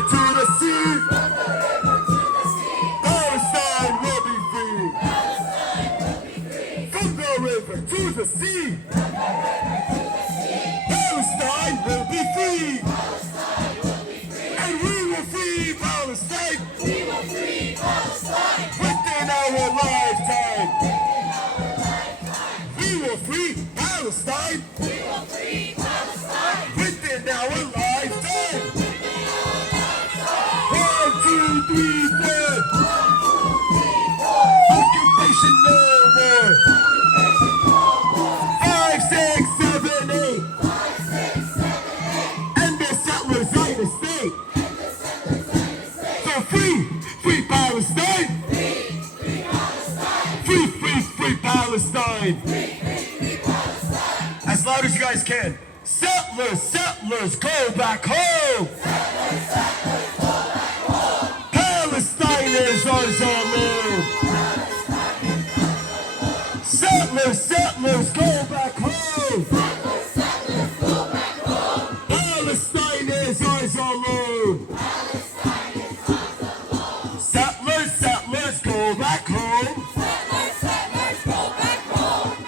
to the sea. Palestine will be free. From the river to the sea. Palestine will be free. And we will free Palestine. Within our lifetime. We will free Palestine. Within our lifetime. 1, 2, 3, 4. Occupation over. 5, 6, 7, 8. And the settlers in the state. So free Palestine. Free Palestine. As loud as you guys can. Settlers, go back home. Palestine is ours alone. Settlers, go back home. Palestine is ours alone. Settlers, go back home.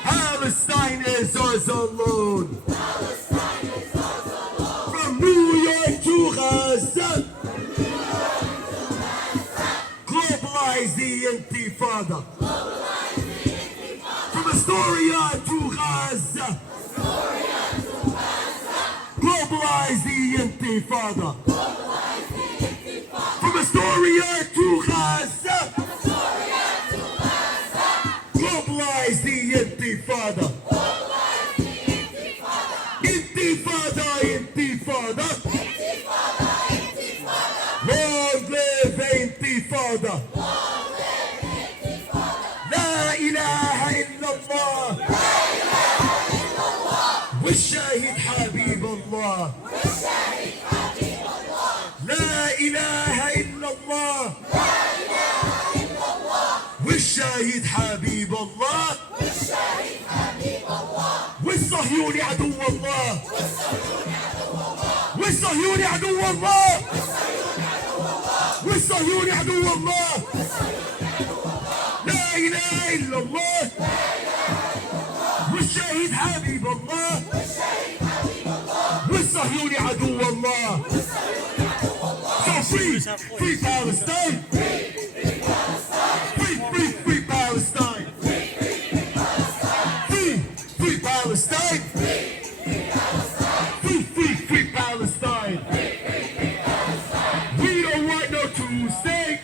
Palestine is ours alone. From New York to Gaza. Globalize the Intifada. From Astoria to Gaza. Globalize the Intifada. From Astoria to Gaza. Globalize the Intifada. Intifada. Long live Intifada. La ilaha illallah. والشاهد حبيب الله. لا إله إلا الله. والشاهد حبيب الله. والصهيوني عدو الله. والصهيوني عدو الله. والصهيوني عدو الله. لا إله إلا الله. والشاهد حبيب الله. والصهيوني عدو الله. So free Palestine. Free Palestine. Free Palestine. Free Palestine. We don't want no two-state.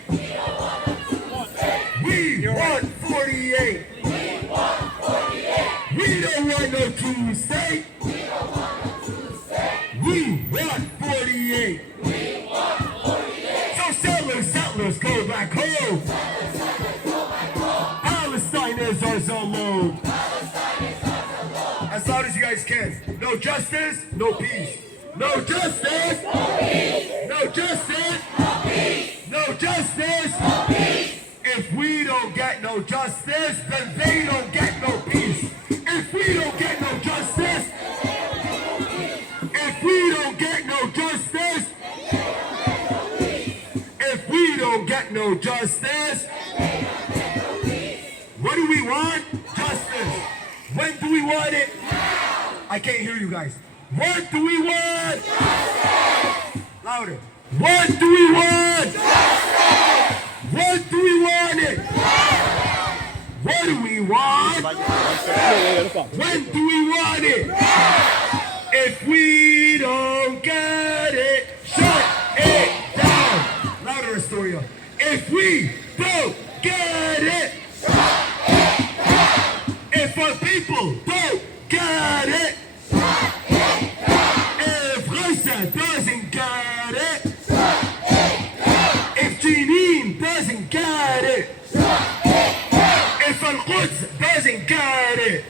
We want 48. We don't want no two-state. We want 48. So settlers, go back home. Palestine is ours alone. As loud as you guys can. No justice, no peace. No justice, no peace. No justice, no peace. No justice, no peace. If we don't get no justice, then they don't get no peace. If we don't get no justice, if we don't get no justice, if we don't get no justice, what do we want? Justice. When do we want it? Now. I can't hear you guys. What do we want? Justice. Louder. What do we want? Justice. What do we want it? Justice. What do we want? When do we want it? Justice. If we don't get it, shut it down. Louder, Astoria. If we don't get it, if our people don't get it, if Gaza doesn't get it, if Jenin doesn't get it, if Al-Quds doesn't get it,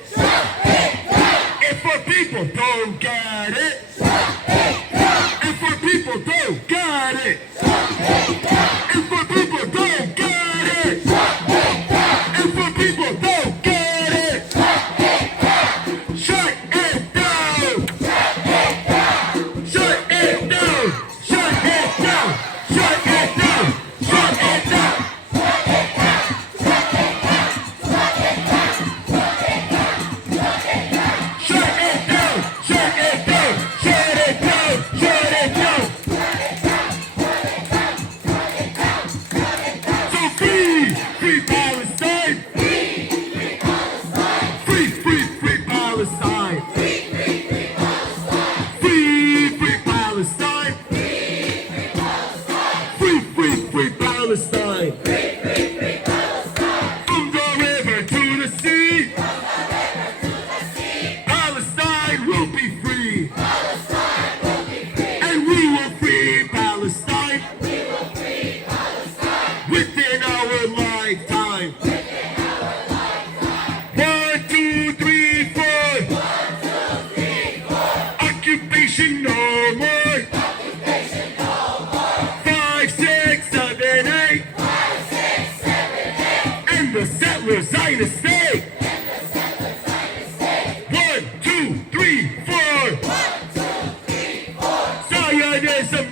if our people don't get it, if our people don't get it, if our people don't get it, if our people don't get it, shut it down, shut it down, shut it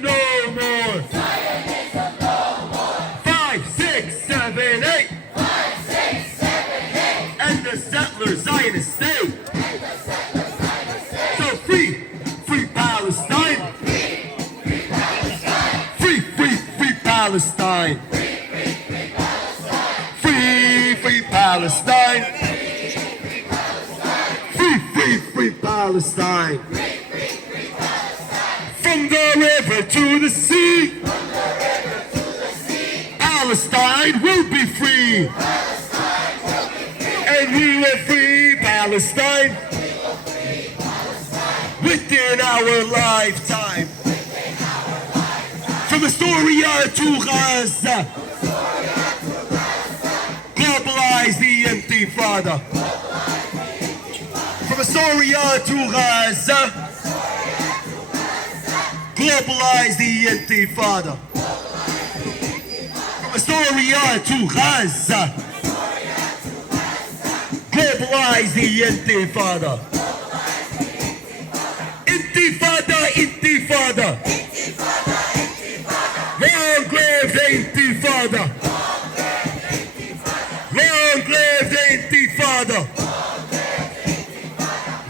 no more. 5, 6, 7, 8. And the settler Zionist state. So free Palestine. Free Palestine. Free Palestine. Free Palestine. From the river to the sea. Palestine will be free. And we will free Palestine. Within our lifetime. From Astoria to Gaza. Globalize the Intifada. From Astoria to Gaza. Globalize the Intifada. From Astoria to Gaza. Globalize the Intifada. Intifada, Intifada. Long live the Intifada. Long live the Intifada.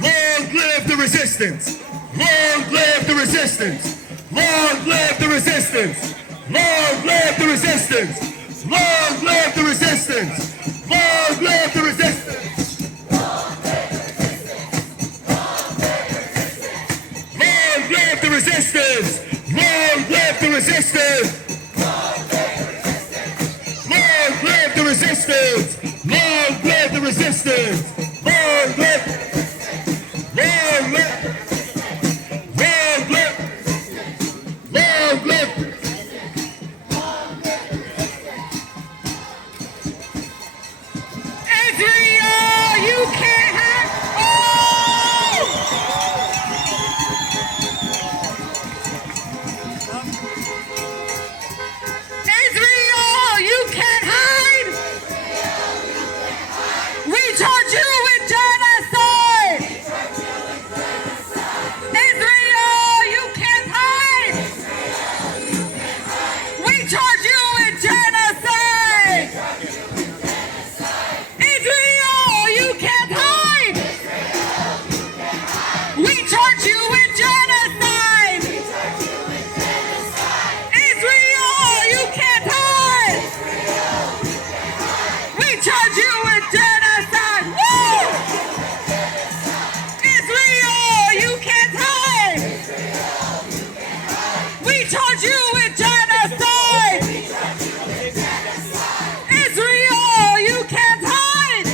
Long live the resistance. Long live the resistance. Long live the resistance. Long live the resistance. Long live the resistance. Long live the resistance. Long live the resistance. Long live the resistance. Long live the resistance. Long live the resistance. Long live. Long live. Long live. Long live. Israel, you can't have. Israel, you can't hide. We charge you with genocide. Israel, you can't hide. We charge you with genocide. Israel, you can't hide. We charge you with genocide. Israel, you can't hide. We charge you with genocide. Woo! Israel, you can't hide. We charge you with genocide. Israel, you can't hide.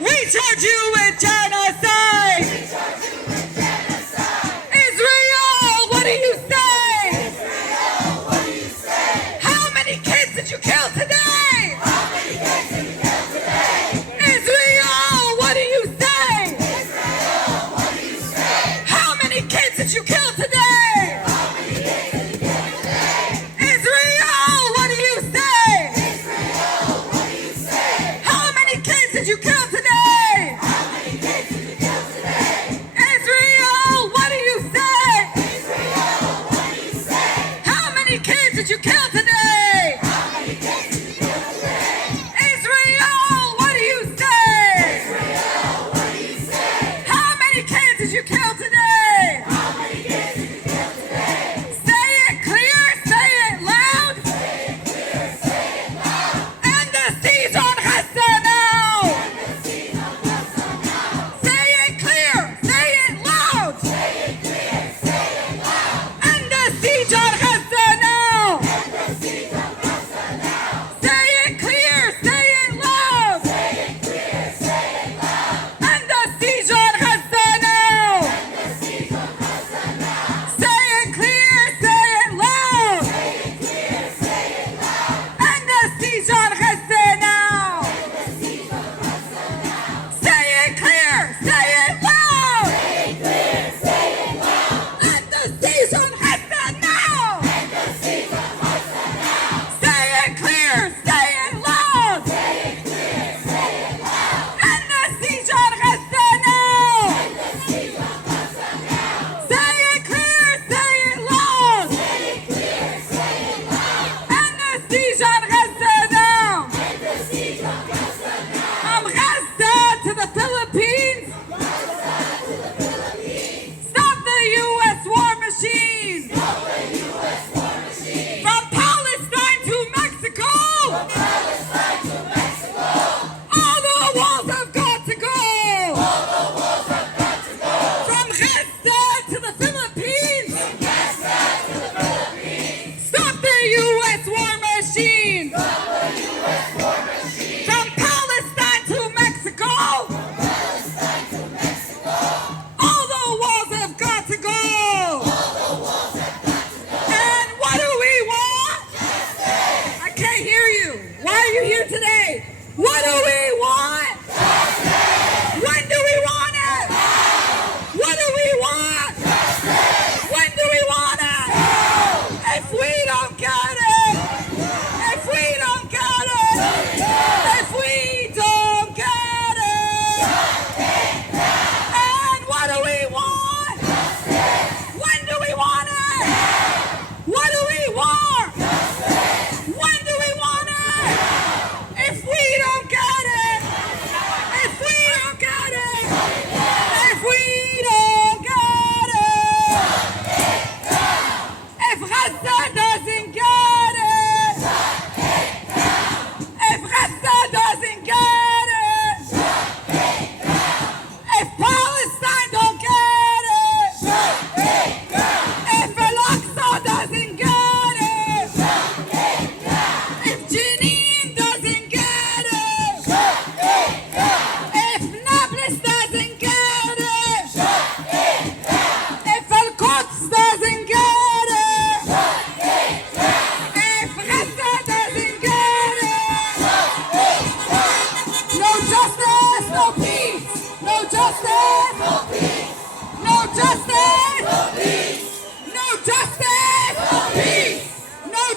We charge you with genocide. Israel, what do you say? How many kids did you kill today? Israel, what do you say? How many kids did you kill today? Israel, what do you say? How many kids did you kill today? Israel, what do you say? How many kids did you kill today? Israel, what do you say? How many kids did you kill today? Say it clear, say it loud. And the siege on Gaza now. Say it clear, say it loud. And the siege on Gaza now.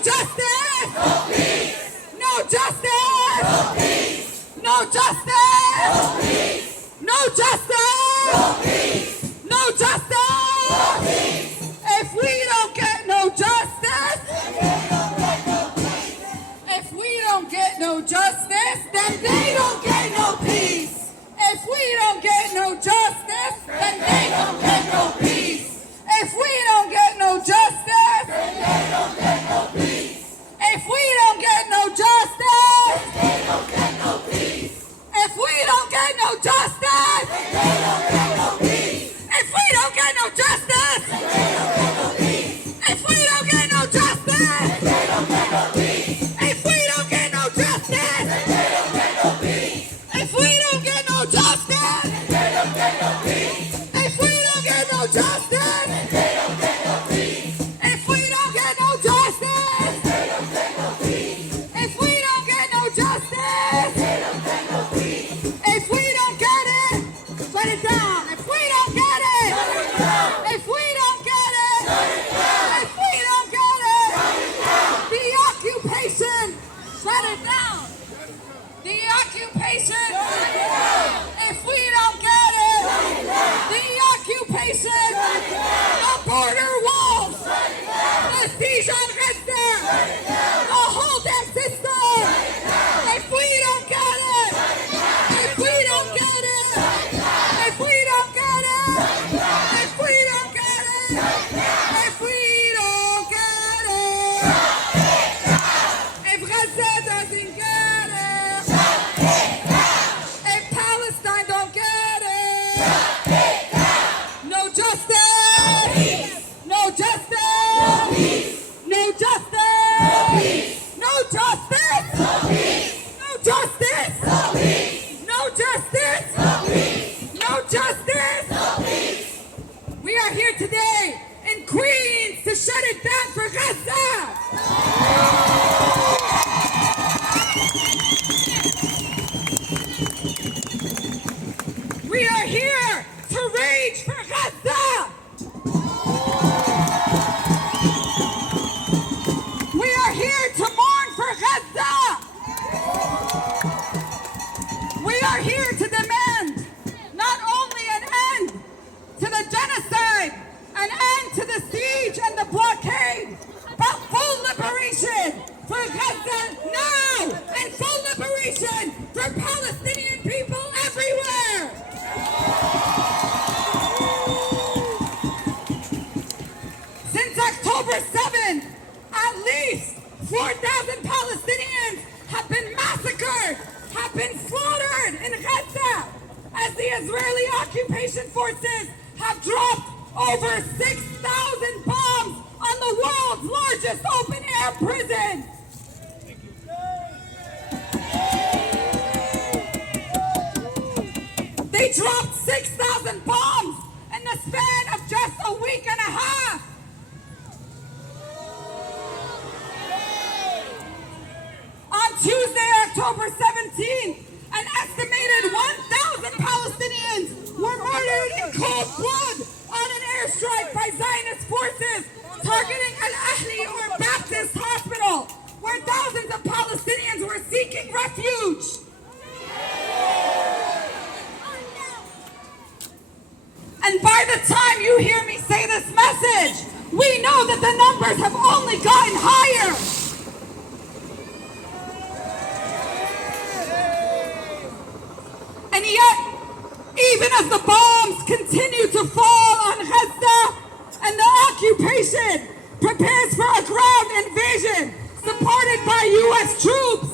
justice! No peace! No justice! No peace! No justice! No peace! No justice! No peace! No justice! No peace! If we don't get no justice, if we don't get no justice, then they don't get no peace. If we don't get no justice, then they don't get no peace. If we don't get no justice, then they don't get no peace. If we don't get no justice, then they don't get no peace. If we don't get no justice, then they don't get no peace. If we don't get no justice, then they don't get no peace. If we don't get no justice, then they don't get no peace. If we don't get no justice, then they don't get no peace. If we don't get no justice, then they don't get no peace. If we don't get no justice, then they don't get no peace. If we don't get no justice, then they don't get no peace. If we don't get no justice, then they don't get no peace. If we don't get it, shut it down. If we don't get it, shut it down. If we don't get it, shut it down. If we don't get it, shut it down. The occupation, shut it down. The occupation, shut it down. If we don't get it, shut it down. The occupation, shut it down. The border walls, shut it down. The siege on Gaza, shut it down. The whole damn system, shut it down. If we don't get it, shut it down. If we don't get it, shut it down. If we don't get it, shut it down. If we don't get it, shut it down. If we don't get it, shut it down. If Gaza doesn't get it, shut it down. If Palestine don't get it, shut it down. No justice, no justice, no peace. No justice, no peace. No justice, no peace. No justice, no peace. No justice, no peace. No justice, no peace. We are here today in Queens to shut it down for Gaza. We are here to rage for Gaza. We are here to mourn for Gaza. We are here to demand not only an end to the genocide, an end to the siege and the blockade, but full liberation for Gaza now and full liberation for Palestinian people everywhere. Since October 7th, at least 4,000 Palestinians have been massacred, have been slaughtered in Gaza, as the Israeli occupation forces have dropped over 6,000 bombs on the world's largest open-air prison. They dropped 6,000 bombs in the span of just a week and a half. On Tuesday, October 17th, an estimated 1,000 Palestinians were murdered in cold blood on an airstrike by Zionist forces targeting Al Ahli or Baptist Hospital, where thousands of Palestinians were seeking refuge. And by the time you hear me say this message, we know that the numbers have only gotten higher. And yet, even as the bombs continue to fall on Gaza and the occupation prepares for a ground invasion supported by U.S. troops,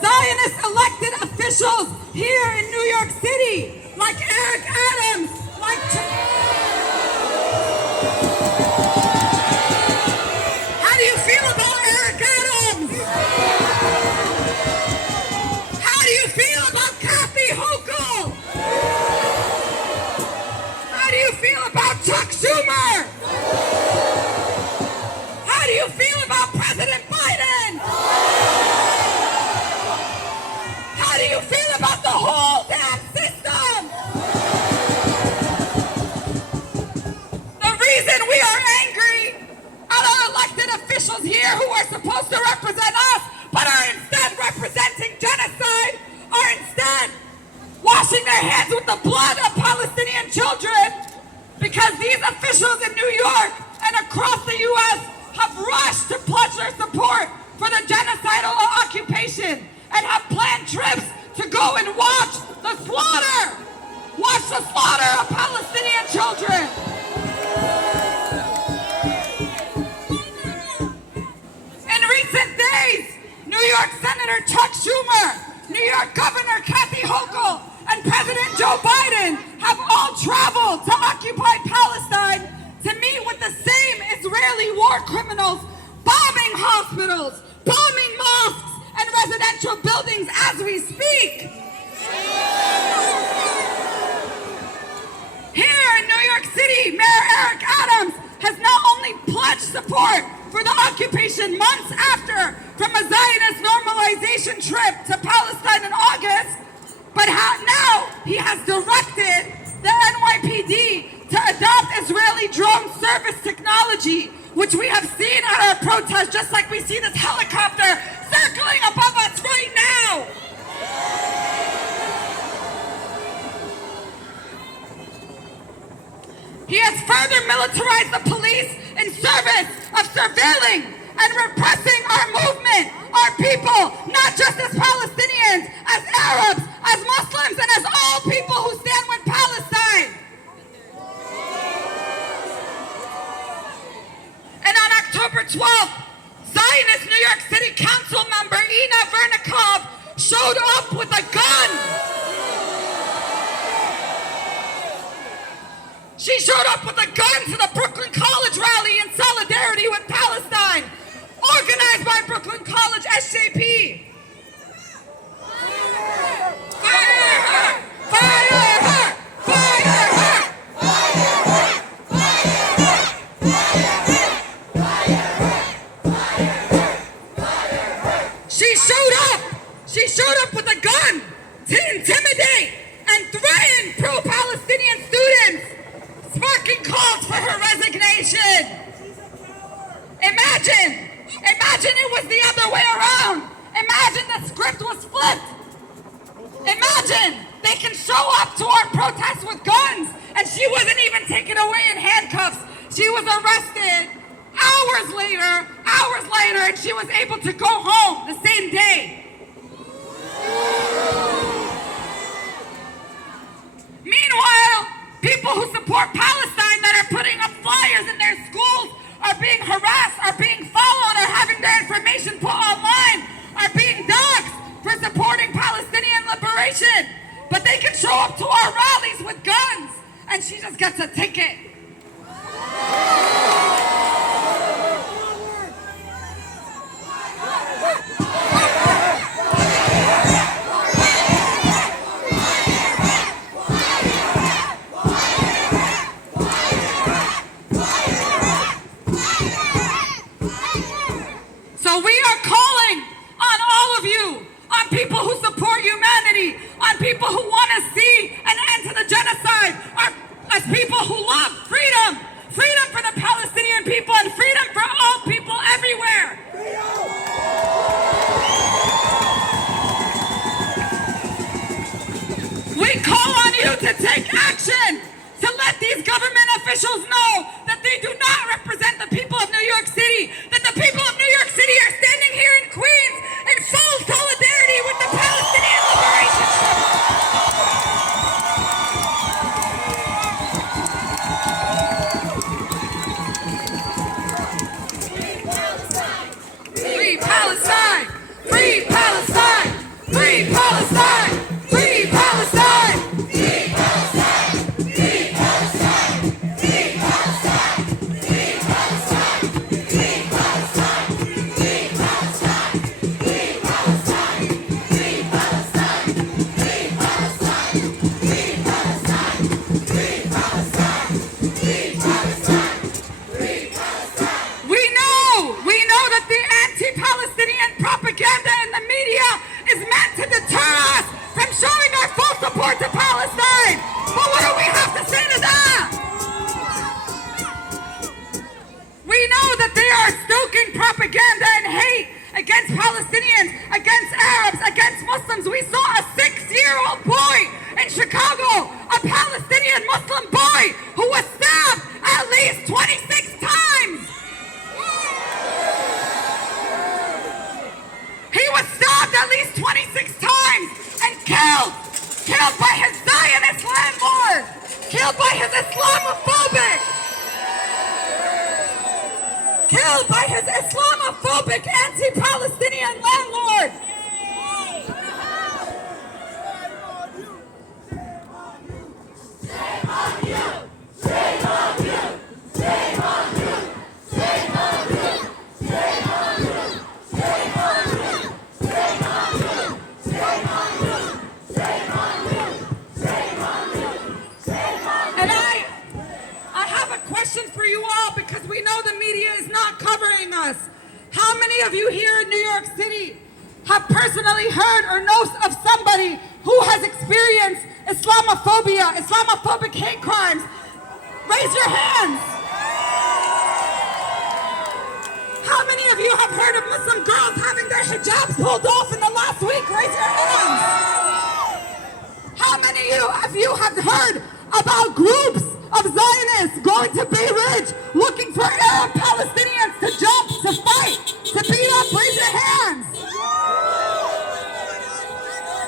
Zionist elected officials here in New York City, like Eric Adams, like How do you feel about Eric Adams? How do you feel about Kathy Hochul? How do you feel about Chuck Schumer? How do you feel about President Biden? How do you feel about the whole damn system? The reason we are angry at our elected officials here who are supposed to represent us, but are instead representing genocide, are instead washing their hands with the blood of Palestinian children, because these officials in New York and across the U.S. have rushed to pledge their support for the genocidal occupation and have planned trips to go and watch the slaughter of Palestinian children. In recent days, New York Senator Chuck Schumer, New York Governor Kathy Hochul, and President Joe Biden have all traveled to occupied Palestine to meet with the same Israeli war criminals, bombing hospitals, bombing mosques, and residential buildings as we speak. Here in New York City, Mayor Eric Adams has not only pledged support for the occupation months after from a Zionist normalization trip to Palestine in August, but now he has directed the NYPD to adopt Israeli drone service technology, which we have seen at our protest, just like we see this helicopter circling above us right now. He has further militarized the police in service of surveilling and repressing our movement, our people, not just as Palestinians, as Arabs, as Muslims, and as all people who stand with Palestine. And on October 12th, Zionist New York City Council member Ina Vernikov showed up with a gun. She showed up with a gun to the Brooklyn College rally in solidarity with Palestine, organized by Brooklyn College SJP. Fire her! Fire her! Fire her! She showed up with a gun to intimidate and threaten pro-Palestinian students, sparking calls for her resignation. Imagine it was the other way around. Imagine the script was flipped. Imagine they can show up to our protests with guns and she wasn't even taken away in handcuffs. She was arrested hours later, and she was able to go home the same day. Meanwhile, people who support Palestine that are putting up flyers in their schools are being harassed, are being followed, are having their information put online, are being doxxed for supporting Palestinian liberation. But they can show up to our rallies with guns, and she just gets a ticket. So we are calling on all of you, on people who support humanity, on people who want to see an end to the genocide, as people who love freedom, freedom for the Palestinian people and freedom for all people everywhere. We call on you to take action, to let these government officials know that they do not represent the people of New York City, that the people of New York City are standing here in Queens in full solidarity with the Palestinian Liberation Free Palestine! Free Palestine! Free Palestine! Free Palestine! Free Palestine! Free Palestine! Free Palestine! Free Palestine! Free Palestine! Free Palestine! Free Palestine! killed by his Islamophobic anti-Palestinian landlord. And I have a question for you all, because we know the media is not covering us. How many of you here in New York City have personally heard or know of somebody who has experienced Islamophobia, Islamophobic hate crimes? Raise your hands. How many of you have heard of Muslim girls having their hijabs pulled off in the last week? Raise your hands. How many of you have heard about groups of Zionists going to Beirut looking for Arab Palestinians to jump, to fight, to beat up? Raise your hands.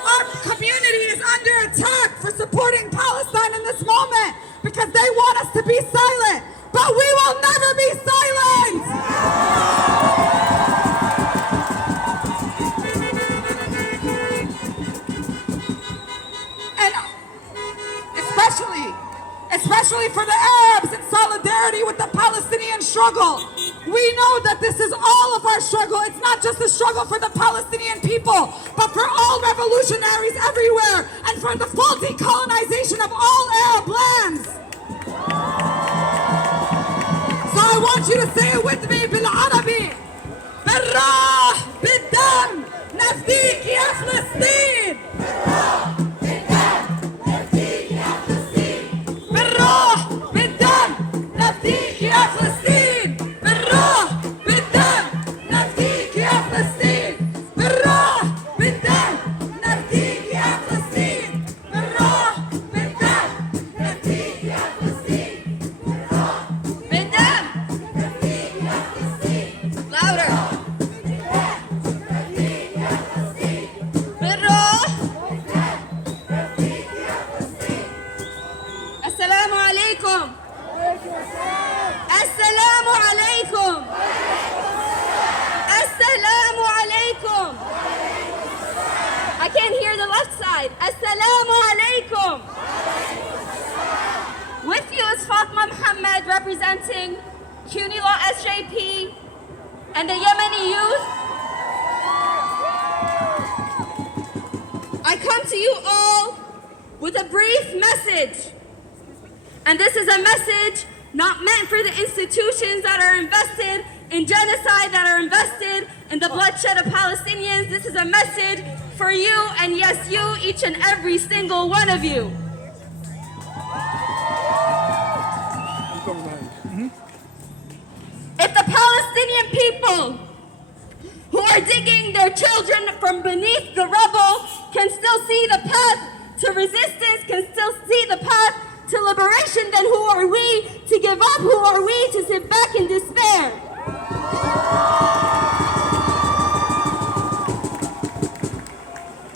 Our community is under attack for supporting Palestine in this moment because they want us to be silent, but we will never be silent. And especially for the Arabs, in solidarity with the Palestinian struggle, we know that this is all of our struggle. It's not just a struggle for the Palestinian people, but for all revolutionaries everywhere, and for the full decolonization of all Arab lands. So I want you to say it with me, بالعربي. بالراح بالدم نفديك يا فلسطين. بالراح بالدم نفديك يا فلسطين. بالراح بالدم نفديك يا فلسطين. بالراح بالدم نفديك يا فلسطين. بالراح بالدم نفديك يا فلسطين. بالراح بالدم نفديك يا فلسطين. Louder. بالراح. السلام عليكم. السلام عليكم. السلام عليكم. I can't hear the left side. Assalamu alaikum. With you is Fatma Muhammad, representing Cuny Law SJP and the Yemeni youth. I come to you all with a brief message. And this is a message not meant for the institutions that are invested in genocide, that are invested in the bloodshed of Palestinians. This is a message for you, and yes, you, each and every single one of you. If the Palestinian people who are digging their children from beneath the rubble can still see the path to resistance, can still see the path to liberation, then who are we to give up? Who are we to sit back in despair?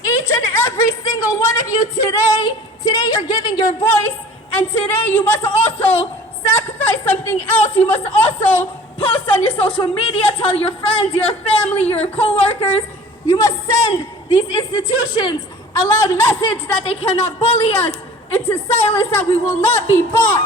Each and every single one of you today you're giving your voice, and today you must also sacrifice something else. You must also post on your social media, tell your friends, your family, your co-workers. You must send these institutions a loud message that they cannot bully us into silence, that we will not be bought.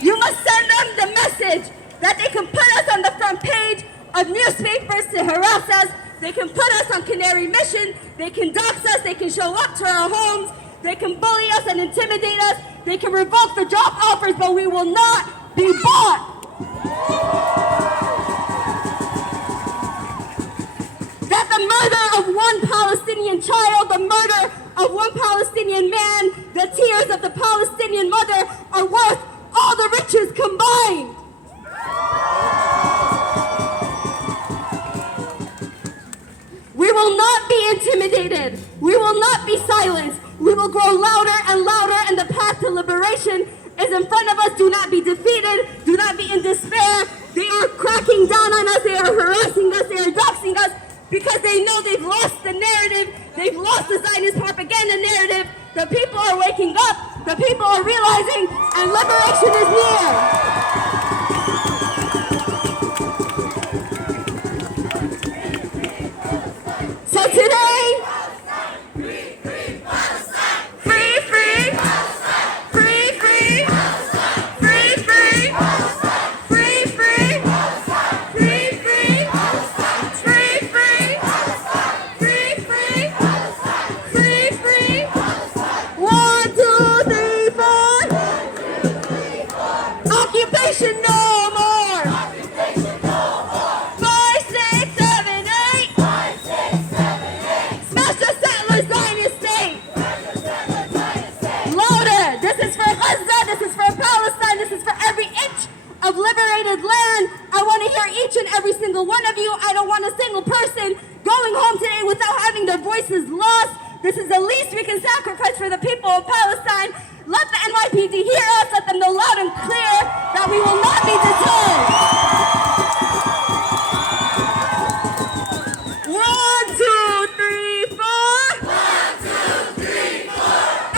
You must send them the message that they can put us on the front page of newspapers to harass us. They can put us on Canary Mission. They can dox us. They can show up to our homes. They can bully us and intimidate us. They can revoke the job offers, but we will not be bought. That the murder of one Palestinian child, the murder of one Palestinian man, the tears of the Palestinian mother are worth all the riches combined. We will not be intimidated. We will not be silenced. We will grow louder and louder, and the path to liberation is in front of us. Do not be defeated. Do not be in despair. They are cracking down on us. They are harassing us. They are doxing us because they know they've lost the narrative. They've lost the Zionist propaganda narrative. The people are waking up. The people are realizing, and liberation is near. So today, free, free, free, free, free, free, free, free, free, free, free, free. 1, 2, 3, 4. Occupation no more. 5, 6, 7, 8. Smash the settlers' Zionist state. Louder. This is for Gaza. This is for Palestine. This is for every inch of liberated land. I want to hear each and every single one of you. I don't want a single person going home today without having their voices lost. This is the least we can sacrifice for the people of Palestine. Let the NYPD hear us. Let them know loud and clear that we will not be deterred. 1, 2, 3, 4. 1, 2, 3, 4.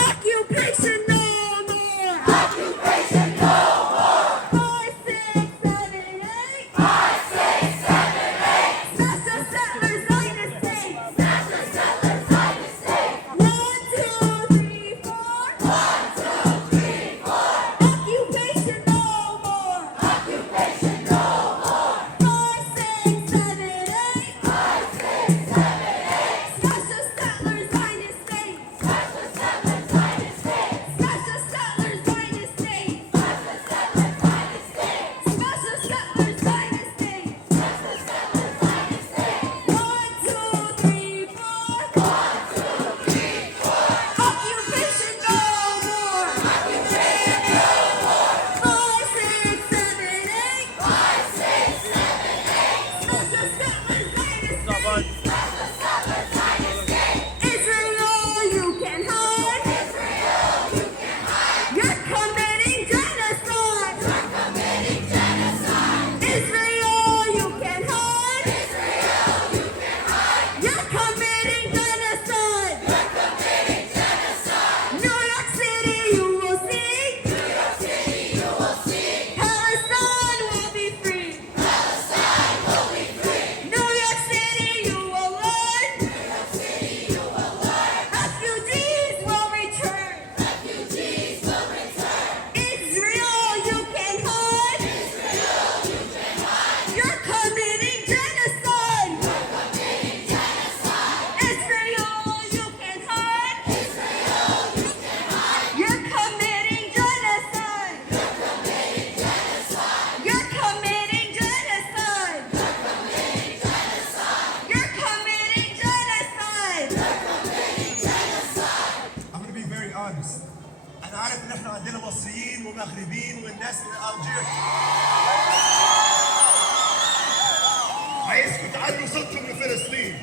Occupation no more. Occupation no more. 5, 6, 7, 8. 5, 6, 7, 8. Smash the settlers' Zionist state. Smash the settlers' Zionist state. 1, 2, 3, 4. 1, 2, 3, 4. Occupation no more. Occupation no more. 5, 6, 7, 8. 5, 6, 7, 8. Smash the settlers' Zionist state. Smash the settlers' Zionist state. Smash the settlers' Zionist state. Smash the settlers' Zionist state. Smash the settlers' Zionist state. Smash the settlers' Zionist state. 1, 2, 3, 4. 1, 2, 3, 4. Occupation no more. Occupation no more. 5, 6, 7, 8. 5, 6, 7, 8. Smash the settlers' Zionist state. Smash the settlers' Zionist state. Israel, you can hide. Israel, you can hide. You're committing genocide. You're committing genocide. Israel, you can hide. Israel, you can hide. You're committing genocide. You're committing genocide. New York City, you will see. New York City, you will see. Palestine will be free. Palestine will be free. New York City, you will learn. New York City, you will learn. Refugees will return. Refugees will return. Israel, you can hide. Israel, you can hide. You're committing genocide. You're committing genocide. Israel, you can hide. Israel, you can hide. You're committing genocide. You're committing genocide. You're committing genocide. You're committing genocide. You're committing genocide. You're committing genocide. I'm gonna be very honest. أنا عارف إن إحنا عندنا مصريين ومغربيين والناس من ألجيريا. عايزكم تعلوا صوتكم لفلسطين.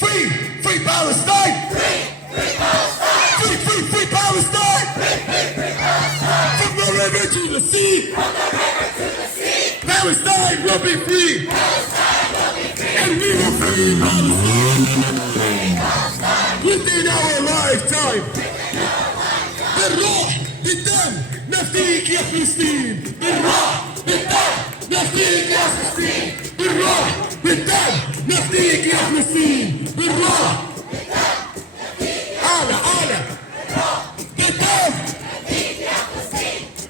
Free! Free Palestine! Free! Free Palestine! Free! Free! Free Palestine! Free! Free! Free Palestine! From the river to the sea! From the river to the sea! Palestine will be free! Palestine will be free! And we will free Palestine! Within our lifetime! بالروح بالدم نفديك يا فلسطين بالروح بالدم نفديك يا فلسطين بالروح بالدم نفديك يا فلسطين بالروح أعلى أعلى بالدم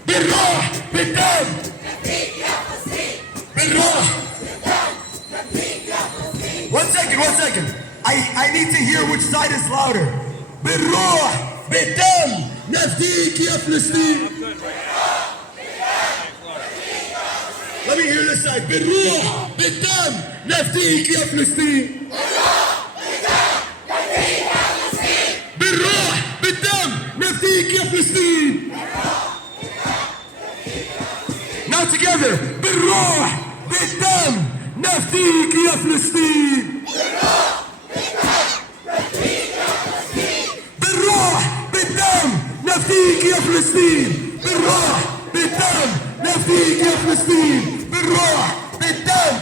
بالروح بالدم بالروح 1 second. I need to hear which side is louder. بالروح بالدم نفديك يا فلسطين. Let me hear this side. بالروح بالدم نفديك يا فلسطين. بالروح بالدم نفديك يا فلسطين. Now together. بالروح بالدم نفديك يا فلسطين. بالروح بالدم نفديك يا فلسطين. بالروح بالدم نفديك يا فلسطين. بالروح بالدم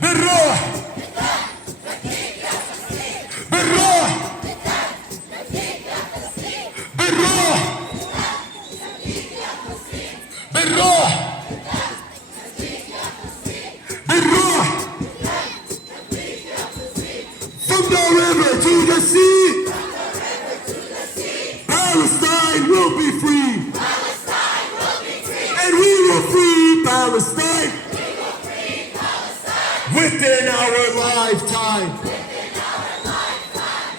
بالروح بالروح بالروح بالروح بالروح from the river to the sea Palestine will be free and we will free Palestine within our lifetime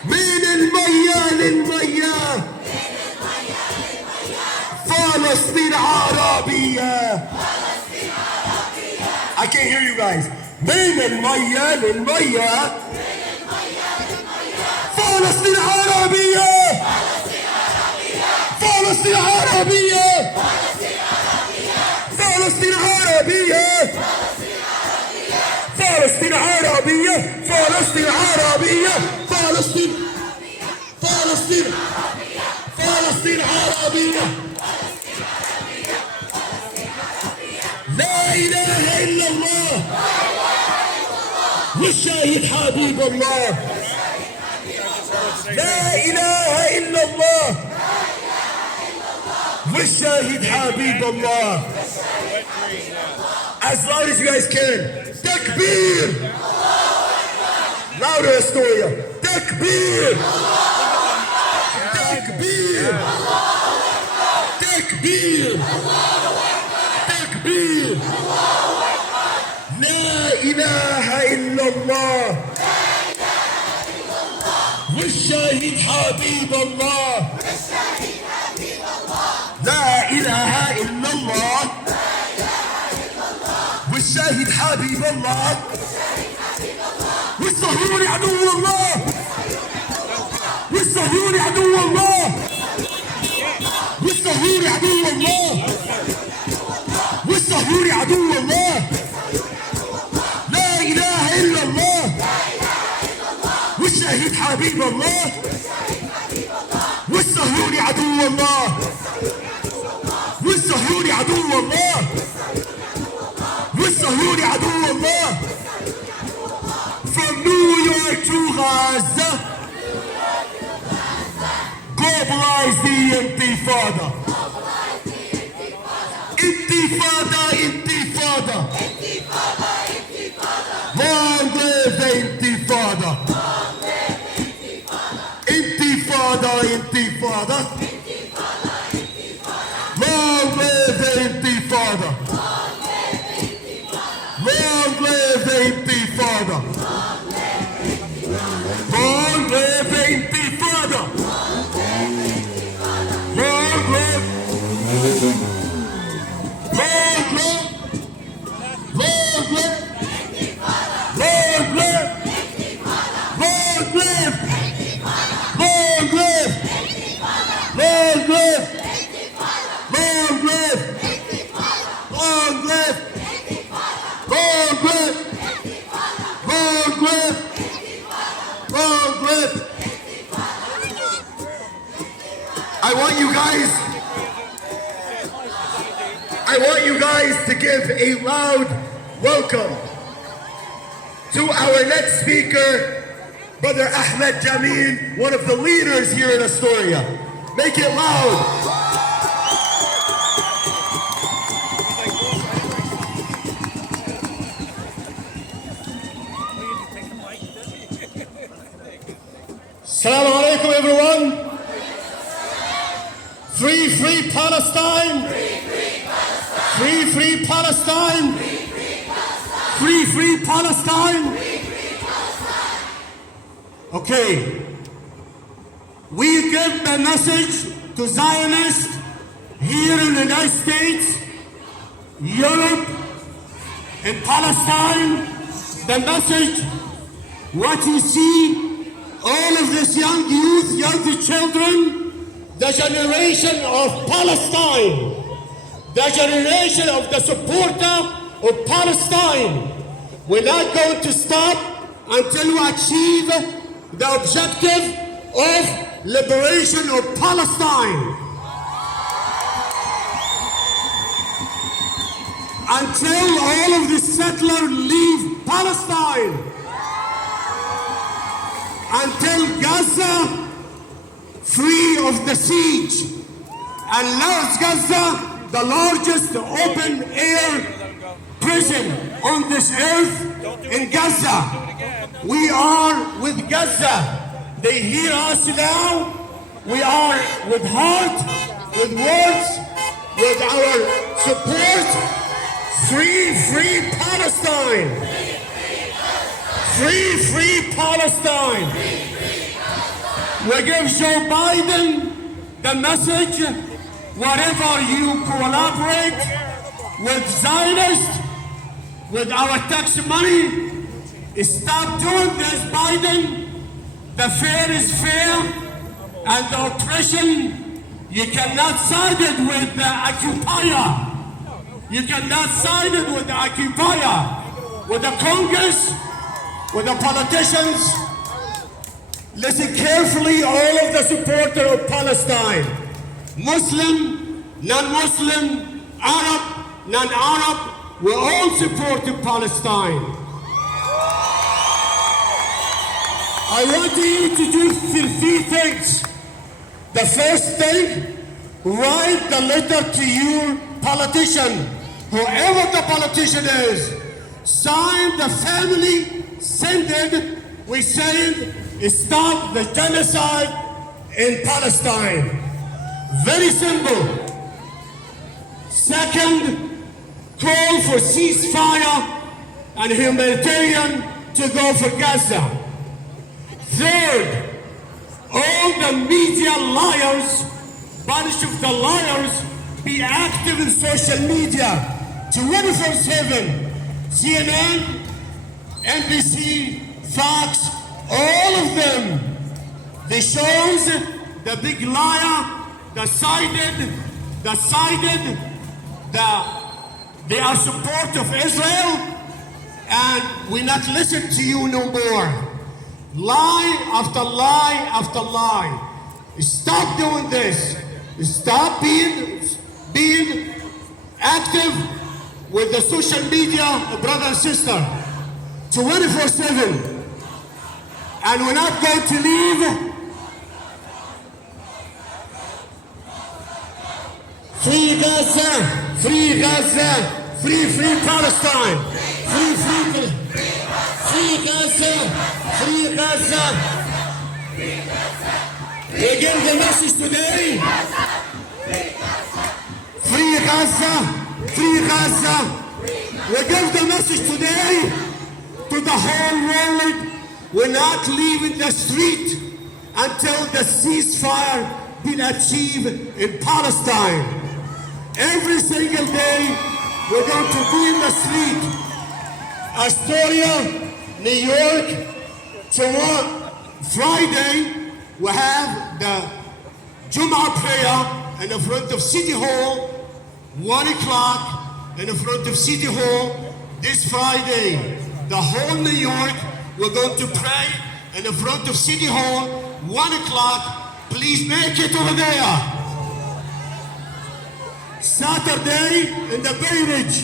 من المية للمية فلسطين عربية I can't hear you guys من المية للمية فلسطين عربية فلسطين عربية فلسطين عربية فلسطين عربية فلسطين عربية فلسطين فلسطين فلسطين عربية لا إله إلا الله والشهيد حبيب الله لا إله إلا الله والشهيد حبيب الله as loud as you guys can takbir louder Astoria takbir takbir takbir takbir لا إله إلا الله والشهيد حبيب الله لا إله إلا الله والشهيد حبيب الله والصهيوني عدو الله والصهيوني عدو الله والصهيوني عدو الله والصهيوني عدو الله لا إله إلا الله والشهيد حبيب الله والصهيوني عدو الله والصهيوني عدو الله والصهيوني عدو الله from New York to Gaza globalize the Intifada Intifada Intifada long live the Intifada Intifada Intifada long live the Intifada long live the Intifada long live the Intifada long live long live long live long live long live long live long live long live long live long live long live long live I want you guys to give a loud welcome to our next speaker, Brother Ahmed Jamil, one of the leaders here in Astoria. Make it loud. Assalamu alaikum everyone. Free Palestine. Free Palestine. Free Palestine. Okay. We give the message to Zionists here in the United States, Europe, in Palestine. The message, what you see, all of this young youth, young children, the generation of Palestine, the generation of the supporter of Palestine. We're not going to stop until we achieve the objective of liberation of Palestine. Until all of the settlers leave Palestine. Until Gaza free of the siege and left Gaza the largest open-air prison on this earth in Gaza. We are with Gaza. They hear us now. We are with heart, with words, with our support. Free Palestine! Free Palestine! We give Joe Biden the message, wherever you collaborate with Zionists, with our tax money, stop doing this, Biden. The fair is fair, and the oppression, you cannot side it with the occupier. You cannot side it with the occupier, with the Congress, with the politicians. Listen carefully, all of the supporters of Palestine, Muslim, non-Muslim, Arab, non-Arab, we all support Palestine. I want you to do three things. The first thing, write the letter to your politician. Whoever the politician is, sign the family, send it. We say, stop the genocide in Palestine. Very simple. Second, call for ceasefire and humanitarian to go for Gaza. Third, all the media liars, bunch of the liars, be active in social media. 24/7, CNN, NBC, Fox, all of them. They shows the big liar, they are support of Israel, and we not listen to you no more. Lie after lie after lie. Stop doing this. Stop being active with the social media, brother and sister, 24/7. And we're not going to leave. Free Gaza, free Gaza, free Palestine, free Gaza, free Gaza. We give the message today. Free Gaza, free Gaza. We give the message today to the whole world. We're not leaving the street until the ceasefire been achieved in Palestine. Every single day, we're going to be in the street. Astoria, New York, tomorrow, Friday, we have the Jum'ah prayer in the front of City Hall, 1 o'clock in the front of City Hall this Friday. The whole New York, we're going to pray in the front of City Hall, 1 o'clock. Please make it over there. Saturday in the Bay Ridge.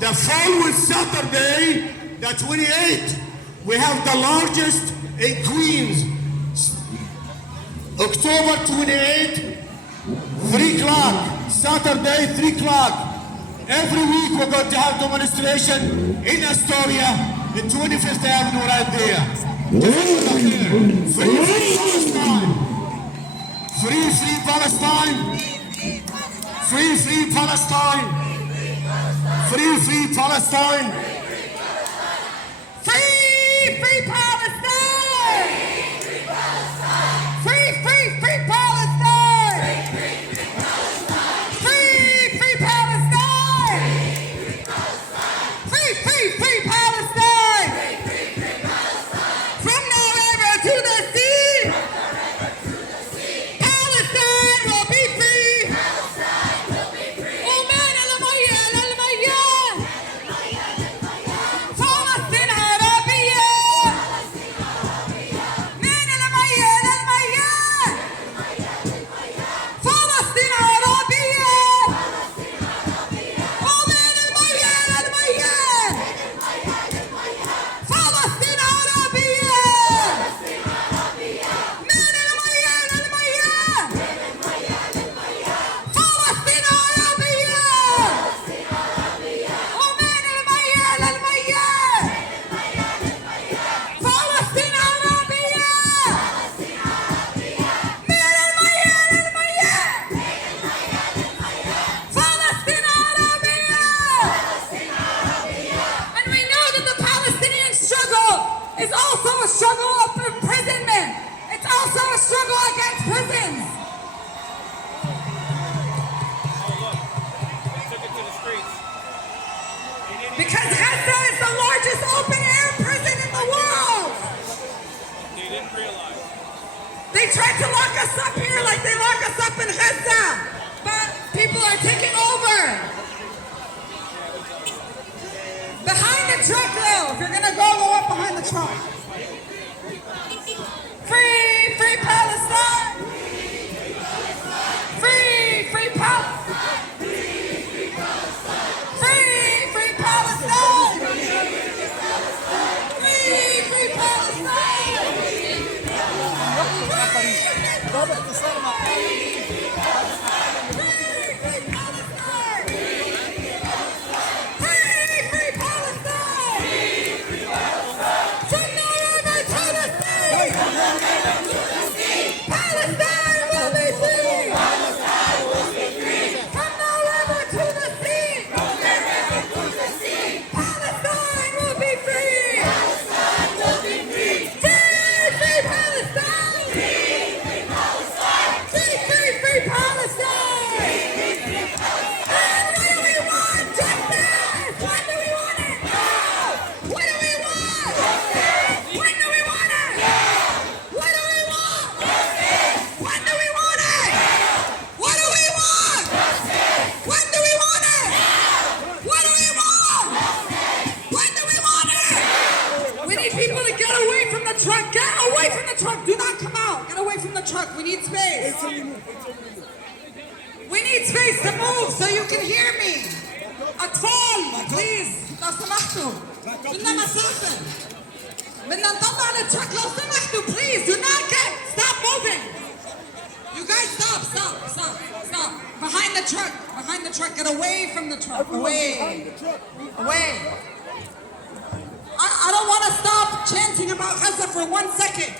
The following Saturday, the 28th, we have the largest in Queens. October 28th, 3 o'clock. Saturday, 3 o'clock. Every week we're going to have demonstration in Astoria, the 25th Avenue right there. Free Palestine. Free Palestine. Free Palestine. Free Palestine. Free Palestine! Free Palestine! Free Palestine! Free Palestine! From the river to the sea, Palestine will be free. Amen. They tried to lock us up here like they lock us up in Gaza. But people are taking over. Behind the truck, though. If you're gonna go up behind the truck. Free, free Palestine. Free, free Palestine. Free, free Palestine. Free, free Palestine. Truck, get away from the truck. Do not come out. Get away from the truck. We need space. We need space to move so you can hear me. أطفال, please. لو سمحتوا. بدنا مسافة. بدنا نطلع التراك لو سمحتوا. Please, do not get. Stop moving. You guys stop. Behind the truck. Behind the truck. Get away from the truck. Away. I don't want to stop chanting about Gaza for 1 second.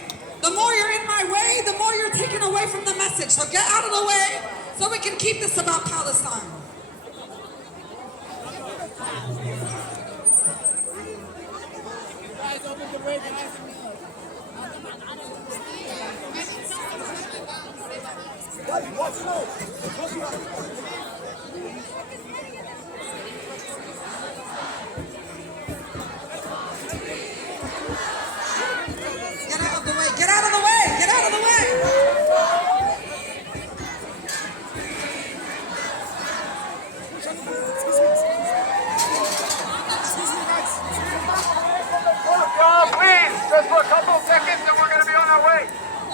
The more you're in my way, the more you're taken away from the message. So get out of the way so we can keep this about Palestine. Guys, open the way, guys. Get out of the way. Get out of the way. Get out of the way. Please, just for a couple of seconds and we're going to be on our way.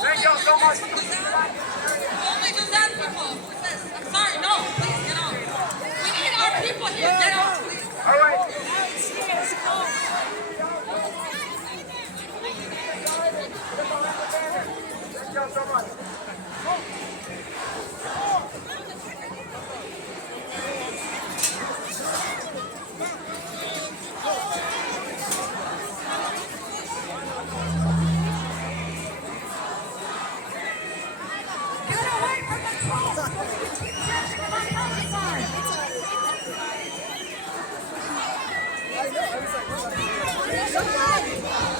Thank you all so much. Only do that, people. I'm sorry. No, please get off. We need our people here. Get off, please. All right. Thank you all so much. Get away from the truck. Palestine.